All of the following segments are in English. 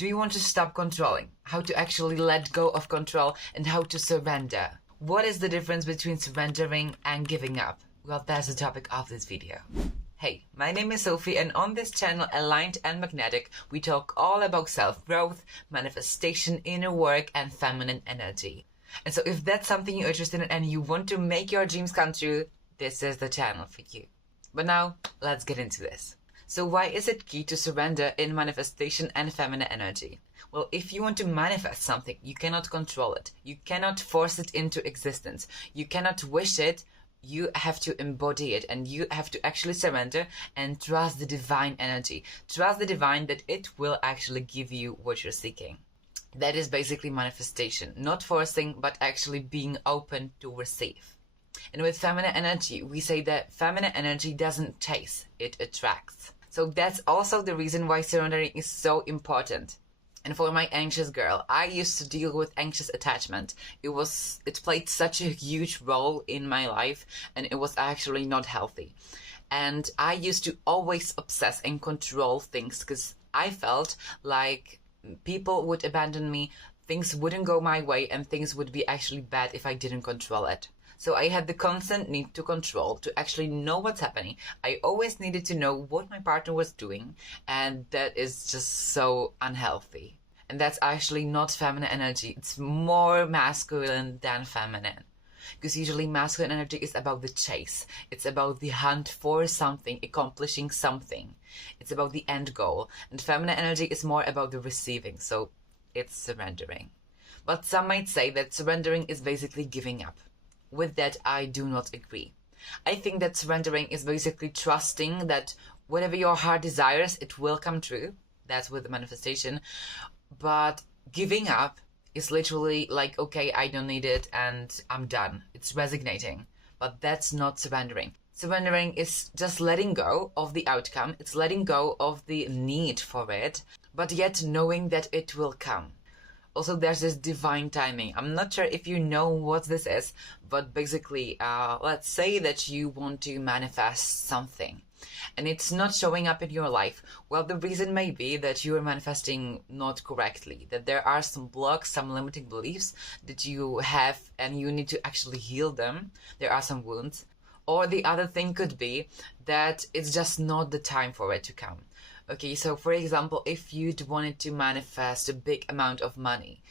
Do you want to stop controlling? How to actually let go of control and how to surrender? What is the difference between surrendering and giving up? Well, that's the topic of this video. Hey, my name is Sophie, and on this channel, Aligned and Magnetic, we talk all about self-growth, manifestation, inner work, and feminine energy. And so if that's something you're interested in and you want to make your dreams come true, this is the channel for you. But now, let's get into this. So why is it key to surrender in manifestation and feminine energy? Well, if you want to manifest something, you cannot control it. You cannot force it into existence. You cannot wish it. You have to embody it, and you have to actually surrender and trust the divine energy. Trust the divine that it will actually give you what you're seeking. That is basically manifestation. Not forcing, but actually being open to receive. And with feminine energy, we say that feminine energy doesn't chase, it attracts. So that's also the reason why surrendering is so important. And for my anxious girl, I used to deal with anxious attachment. It played such a huge role in my life, and it was actually not healthy. And I used to always obsess and control things because I felt like people would abandon me, things wouldn't go my way, and things would be actually bad if I didn't control it. So I had the constant need to control, to actually know what's happening. I always needed to know what my partner was doing, and that is just so unhealthy. And that's actually not feminine energy. It's more masculine than feminine. Because usually masculine energy is about the chase. It's about the hunt for something, accomplishing something. It's about the end goal. And feminine energy is more about the receiving. So it's surrendering. But some might say that surrendering is basically giving up. With that, I do not agree. I think that surrendering is basically trusting that whatever your heart desires, it will come true. That's with the manifestation. But giving up is literally like, okay, I don't need it and I'm done. It's resignating. But that's not surrendering. Surrendering is just letting go of the outcome. It's letting go of the need for it, but yet knowing that it will come. Also, there's this divine timing. I'm not sure if you know what this is, but basically, let's say that you want to manifest something and it's not showing up in your life. Well, the reason may be that you are manifesting not correctly, that there are some blocks, some limiting beliefs that you have and you need to actually heal them. There are some wounds. Or the other thing could be that it's just not the time for it to come. Okay, so for example, if you'd wanted to manifest a big amount of money,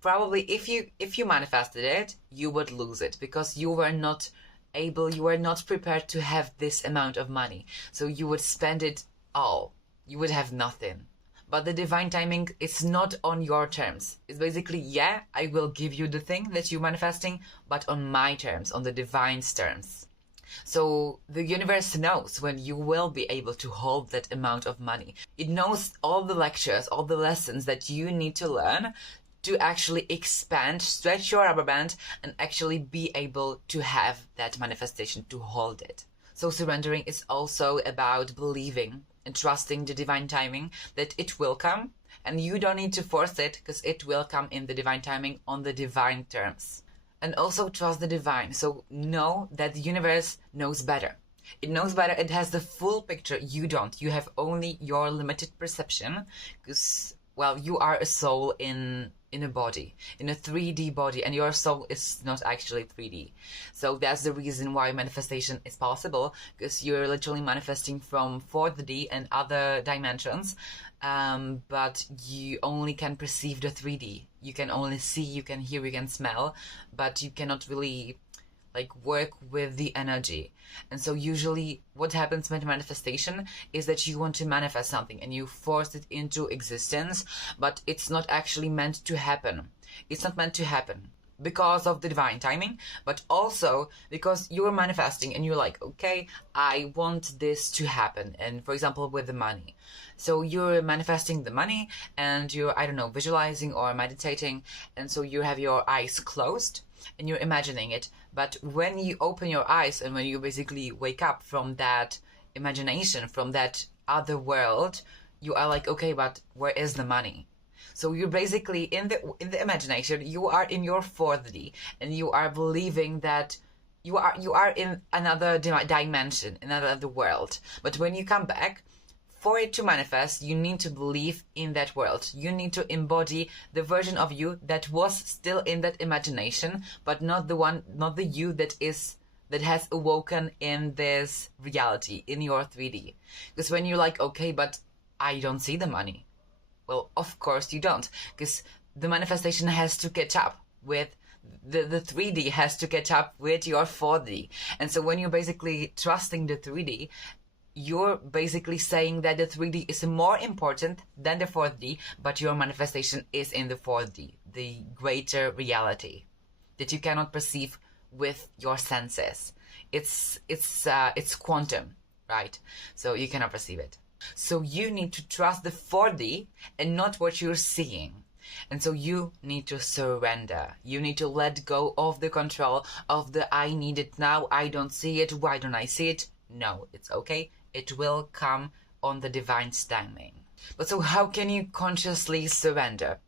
probably if you manifested it, you would lose it because you were not prepared to have this amount of money. So you would spend it all. You would have nothing. But the divine timing is not on your terms. It's basically, yeah, I will give you the thing that you're manifesting, but on my terms, on the divine's terms. So the universe knows when you will be able to hold that amount of money. It knows all the lectures, all the lessons that you need to learn to actually expand, stretch your rubber band, and actually be able to have that manifestation, to hold it. So surrendering is also about believing and trusting the divine timing that it will come, and you don't need to force it because it will come in the divine timing on the divine terms. And also trust the divine. So know that the universe knows better. It knows better. It has the full picture. You don't. You have only your limited perception because, well, you are a soul in a body, in a 3D body, and your soul is not actually 3D. So that's the reason why manifestation is possible, because you're literally manifesting from 4D and other dimensions, but you only can perceive the 3D. You can only see, you can hear, you can smell, but you cannot really work with the energy. And so usually what happens with manifestation is that you want to manifest something and you force it into existence, but it's not actually meant to happen. It's not meant to happen because of the divine timing, but also because you're manifesting and you're like, okay, I want this to happen. And for example, with the money. So you're manifesting the money and you're, I don't know, visualizing or meditating. And so you have your eyes closed and you're imagining it. But when you open your eyes and when you basically wake up from that imagination, from that other world, you are like, okay, but where is the money? So you're basically in the imagination, you are in your 4D and you are believing that you are in another dimension, another world. But when you come back, for it to manifest, you need to believe in that world. You need to embody the version of you that was still in that imagination, but not the you that has awoken in this reality, in your 3D. Because when you're like, okay, but I don't see the money. Well, of course you don't, because the manifestation has to catch up with the 3D has to catch up with your 4D. And so when you're basically trusting the 3D, you're basically saying that the 3D is more important than the 4D, but your manifestation is in the 4D, the greater reality that you cannot perceive with your senses. It's quantum, right? So you cannot perceive it. So you need to trust the 4D and not what you're seeing. And so you need to surrender. You need to let go of the control of the I need it now, I don't see it, why don't I see it? No, it's okay. It will come on the divine's timing. But so how can you consciously surrender?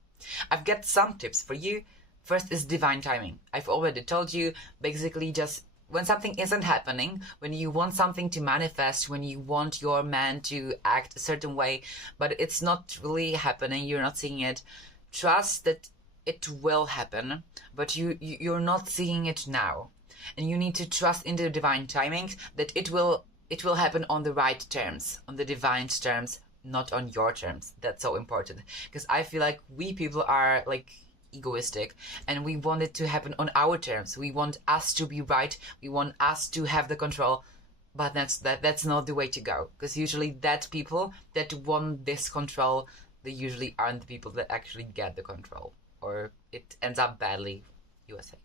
I've got some tips for you. First is divine timing. I've already told you, basically just when something isn't happening, when you want something to manifest, when you want your man to act a certain way, but it's not really happening, you're not seeing it, trust that it will happen, but you're not seeing it now. And you need to trust in the divine timing that it will happen on the right terms, on the divine's terms, not on your terms. That's so important. Because I feel like we people are like egoistic and we want it to happen on our terms. We want us to be right. We want us to have the control. But that's not the way to go. Because usually that people that want this control, they usually aren't the people that actually get the control. Or it ends up badly, USA.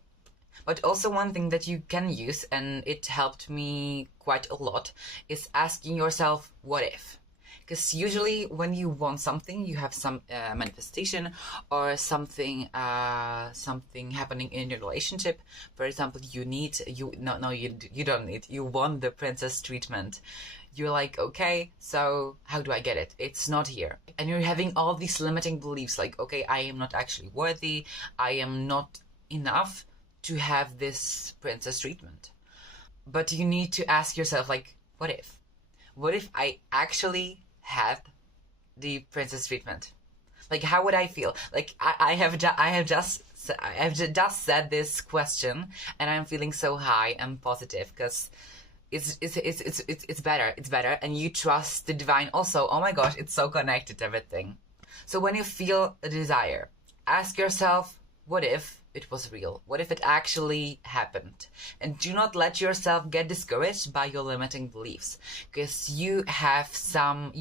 But also one thing that you can use, and it helped me quite a lot, is asking yourself, what if? Because usually when you want something, you have some manifestation or something happening in your relationship. For example, you don't need. You want the princess treatment. You're like, okay, so how do I get it? It's not here. And you're having all these limiting beliefs like, okay, I am not actually worthy. I am not enough to have this princess treatment. But you need to ask yourself, like, what if? What if I actually had the princess treatment? Like, how would I feel? Like, I have just said this question, and I'm feeling so high and positive because it's better. It's better, and you trust the divine. Also, oh my gosh, it's so connected to everything. So when you feel a desire, ask yourself, what if it was real? What if it actually happened? And do not let yourself get discouraged by your limiting beliefs, because you have some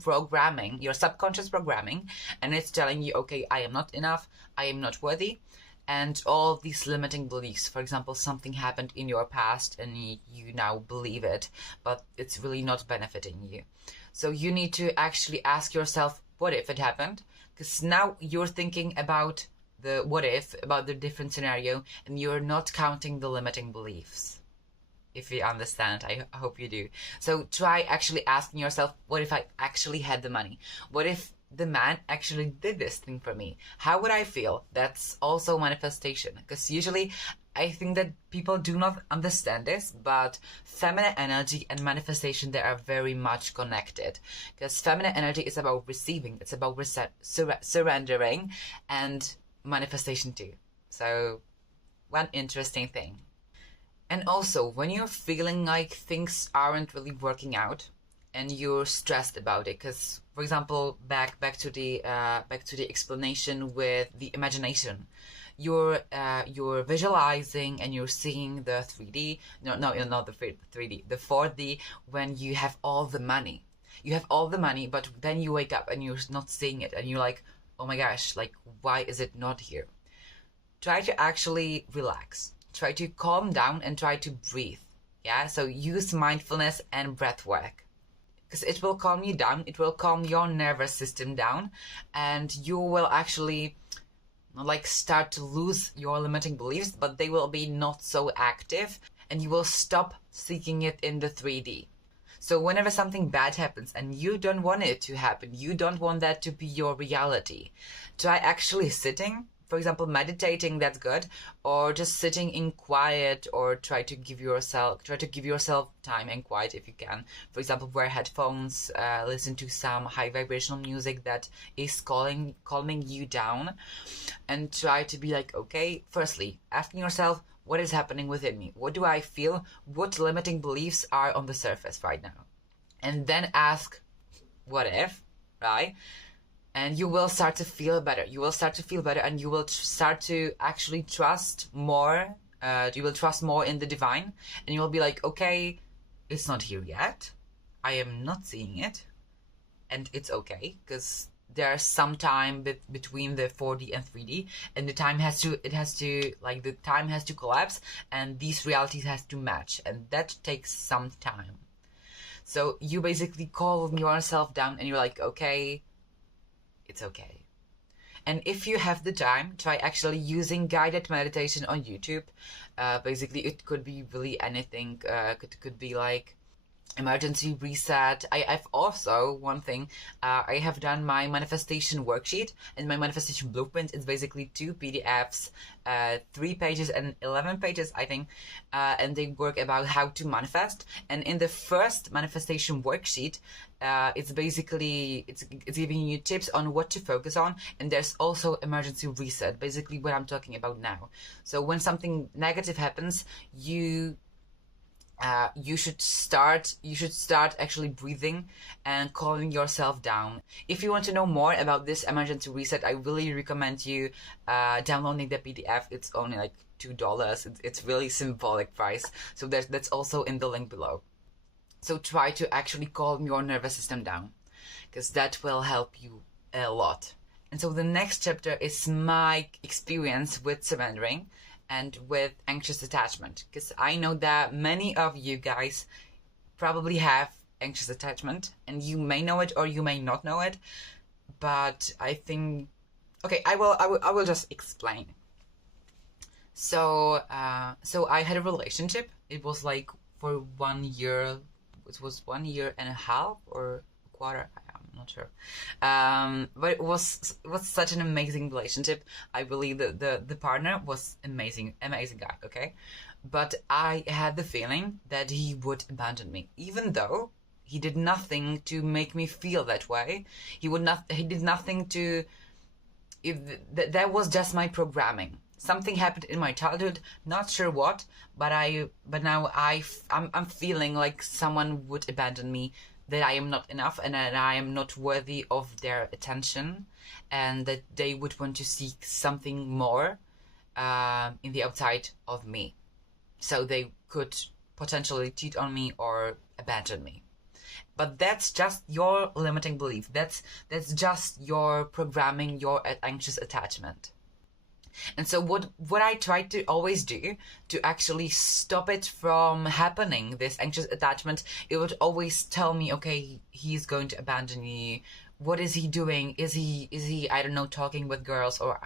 programming, your subconscious programming, and it's telling you, okay, I am not enough, I am not worthy, and all these limiting beliefs. For example, something happened in your past and you now believe it, but it's really not benefiting you. So you need to actually ask yourself, what if it happened? Because now you're thinking about the what if, about the different scenario, and you're not counting the limiting beliefs. If you understand, I hope you do. So try actually asking yourself, what if I actually had the money? What if the man actually did this thing for me? How would I feel? That's also manifestation. Because usually I think that people do not understand this, but feminine energy and manifestation, they are very much connected. Because feminine energy is about receiving, it's about surrendering, and manifestation too. So one interesting thing. And also, when you're feeling like things aren't really working out and you're stressed about it, because for example, back to the explanation with the imagination, you're visualizing and you're seeing the 3D, not the 3D, the 4D, when you have all the money. You have all the money, but then you wake up and you're not seeing it, and you're like, oh my gosh, like, why is it not here? Try to actually relax. Try to calm down and try to breathe. Yeah, so use mindfulness and breathwork. Because it will calm you down, it will calm your nervous system down, and you will actually not like start to lose your limiting beliefs, but they will be not so active, and you will stop seeking it in the 3D. So whenever something bad happens and you don't want it to happen, you don't want that to be your reality, try actually sitting for example, meditating, that's good, or just sitting in quiet, or try to give yourself time and quiet if you can. For example, wear headphones, listen to some high vibrational music that is calming you down, and try to be like, okay, firstly, asking yourself, what is happening within me? What do I feel? What limiting beliefs are on the surface right now? And then ask, what if, right? And you will start to feel better. You will start to feel better, and you will start to actually trust more. You will trust more in the divine, and you will be like, okay, it's not here yet. I am not seeing it, and it's okay, because there's some time between the 4D and 3D, and the time has to collapse, and these realities has to match, and that takes some time. So you basically calm yourself down, and you're like, okay, it's okay. And if you have the time, try actually using guided meditation on YouTube. Basically, it could be really anything. Could be like emergency reset. I've also, one thing, I have done my manifestation worksheet and my manifestation blueprint. It's basically 2 PDFs, 3 pages and 11 pages, I think, and they work about how to manifest. And in the first manifestation worksheet, it's basically it's giving you tips on what to focus on, and there's also emergency reset, basically what I'm talking about now. So when something negative happens, you should start actually breathing and calming yourself down. If you want to know more about this emergency reset, I really recommend you downloading the PDF. It's only like $2. It's really symbolic price. So that's also in the link below. So try to actually calm your nervous system down, because that will help you a lot. And so the next chapter is my experience with surrendering and with anxious attachment, because I know that many of you guys probably have anxious attachment, and you may know it or you may not know it, but I think, okay, I will just explain. So I had a relationship. It was like for 1 year. It was 1 year and a half or a quarter. I'm not sure. But it was such an amazing relationship. I believe that the partner was amazing guy. Okay, but I had the feeling that he would abandon me, even though he did nothing to make me feel that way. He did nothing to. That was just my programming. Something happened in my childhood, not sure what, but now I'm feeling like someone would abandon me, that I am not enough, and that I am not worthy of their attention, and that they would want to seek something more in the outside of me, so they could potentially cheat on me or abandon me. But that's just your limiting belief. That's just your programming, your anxious attachment. And so what I try to always do to actually stop it from happening, this anxious attachment, it would always tell me, okay, he's going to abandon you. What is he doing? Is he I don't know, talking with girls, or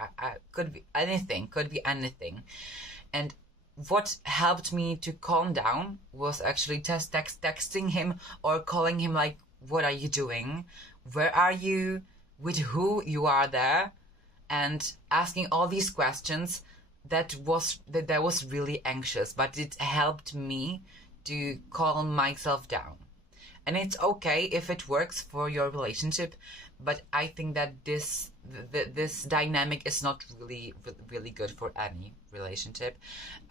could be anything. And what helped me to calm down was actually just texting him or calling him, like, what are you doing? Where are you? With who you are there? And asking all these questions, that was really anxious, but it helped me to calm myself down. And it's okay if it works for your relationship, but I think that this dynamic is not really good for any relationship.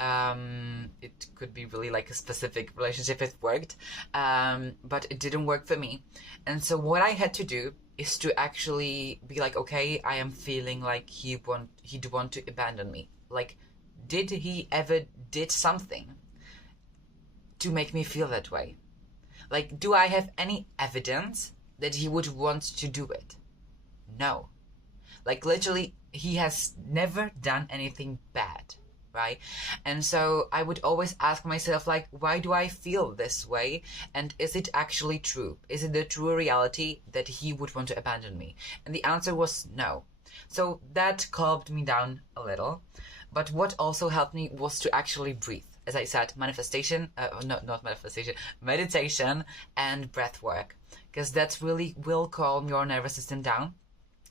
It could be really like a specific relationship it worked, but it didn't work for me. And so what I had to do is to actually be like, okay, I am feeling like he'd want to abandon me. Like, did he ever did something to make me feel that way? Like, do I have any evidence that he would want to do it? No. Like, literally, he has never done anything bad, right? And so I would always ask myself, like, why do I feel this way? And is it actually true? Is it the true reality that he would want to abandon me? And the answer was no. So that calmed me down a little. But what also helped me was to actually breathe. As I said, meditation and breath work. Because that really will calm your nervous system down.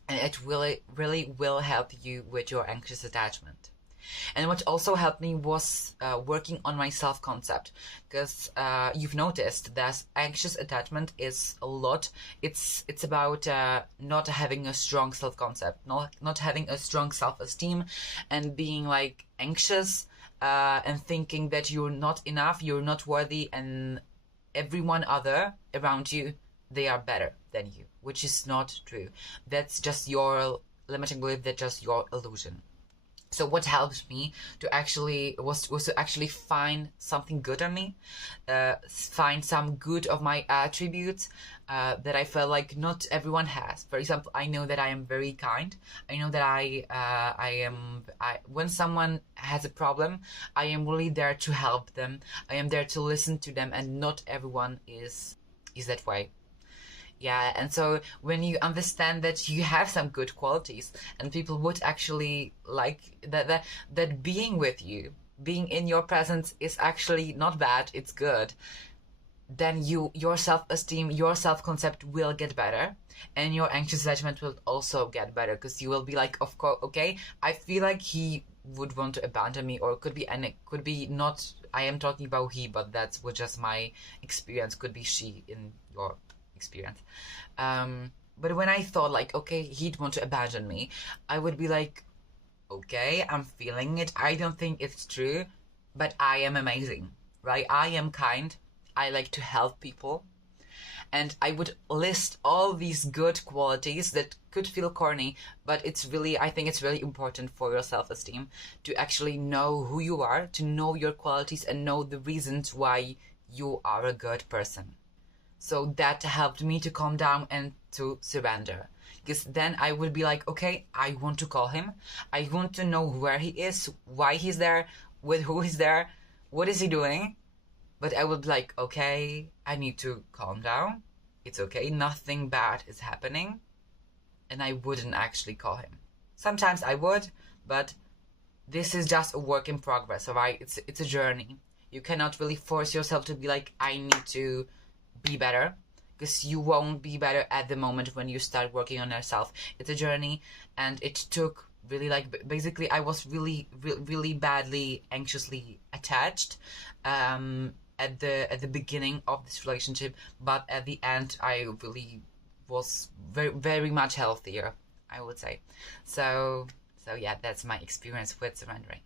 and it really will help you with your anxious attachment. And what also helped me was working on my self-concept, because you've noticed that anxious attachment is a lot. It's about not having a strong self-concept, not having a strong self-esteem, and being like anxious and thinking that you're not enough, you're not worthy, and everyone other around you, they are better than you, which is not true. That's just your limiting belief. That's just your illusion. So what helped me to actually was to actually find something good on me, find some good of my attributes that I felt like not everyone has. For example, I know that I am very kind. I know that when someone has a problem, I am really there to help them. I am there to listen to them, and not everyone is that way. Yeah, and so when you understand that you have some good qualities and people would actually like that being with you, being in your presence is actually not bad, it's good, then your self-esteem, your self-concept will get better, and your anxious attachment will also get better, because you will be like, of course, okay, I feel like he would want to abandon me, or it could be not, I am talking about he, but that's just my experience, could be she in your experience. But when I thought like, okay, he'd want to abandon me, I would be like, okay, I'm feeling it. I don't think it's true, but I am amazing, right? I am kind. I like to help people. And I would list all these good qualities that could feel corny, but I think it's really important for your self-esteem to actually know who you are, to know your qualities, and know the reasons why you are a good person. So that helped me to calm down and to surrender. Because then I would be like, okay, I want to call him. I want to know where he is, why he's there, with who he's there, what is he doing. But I would be like, okay, I need to calm down. It's okay, nothing bad is happening. And I wouldn't actually call him. Sometimes I would, but this is just a work in progress, all right? It's a journey. You cannot really force yourself to be like, I need to be better, because you won't be better at the moment when you start working on yourself. It's a journey, and it took really, like, basically I was really badly anxiously attached at the beginning of this relationship, but at the end I really was very much healthier, I would say. So yeah, that's my experience with surrendering.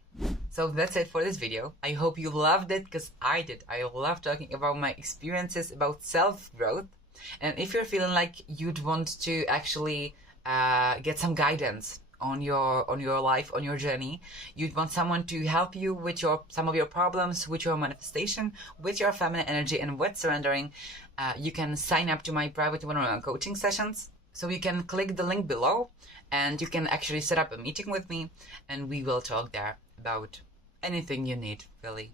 So that's it for this video. I hope you loved it, because I did. I love talking about my experiences, about self-growth. And if you're feeling like you'd want to actually get some guidance on your life, on your journey, you'd want someone to help you with some of your problems, with your manifestation, with your feminine energy, and with surrendering, you can sign up to my private one-on-one coaching sessions. So you can click the link below, and you can actually set up a meeting with me, and we will talk there about anything you need, really.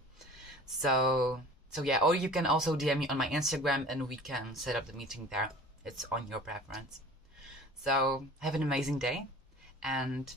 So yeah, or you can also DM me on my Instagram, and we can set up the meeting there. It's on your preference. So have an amazing day, and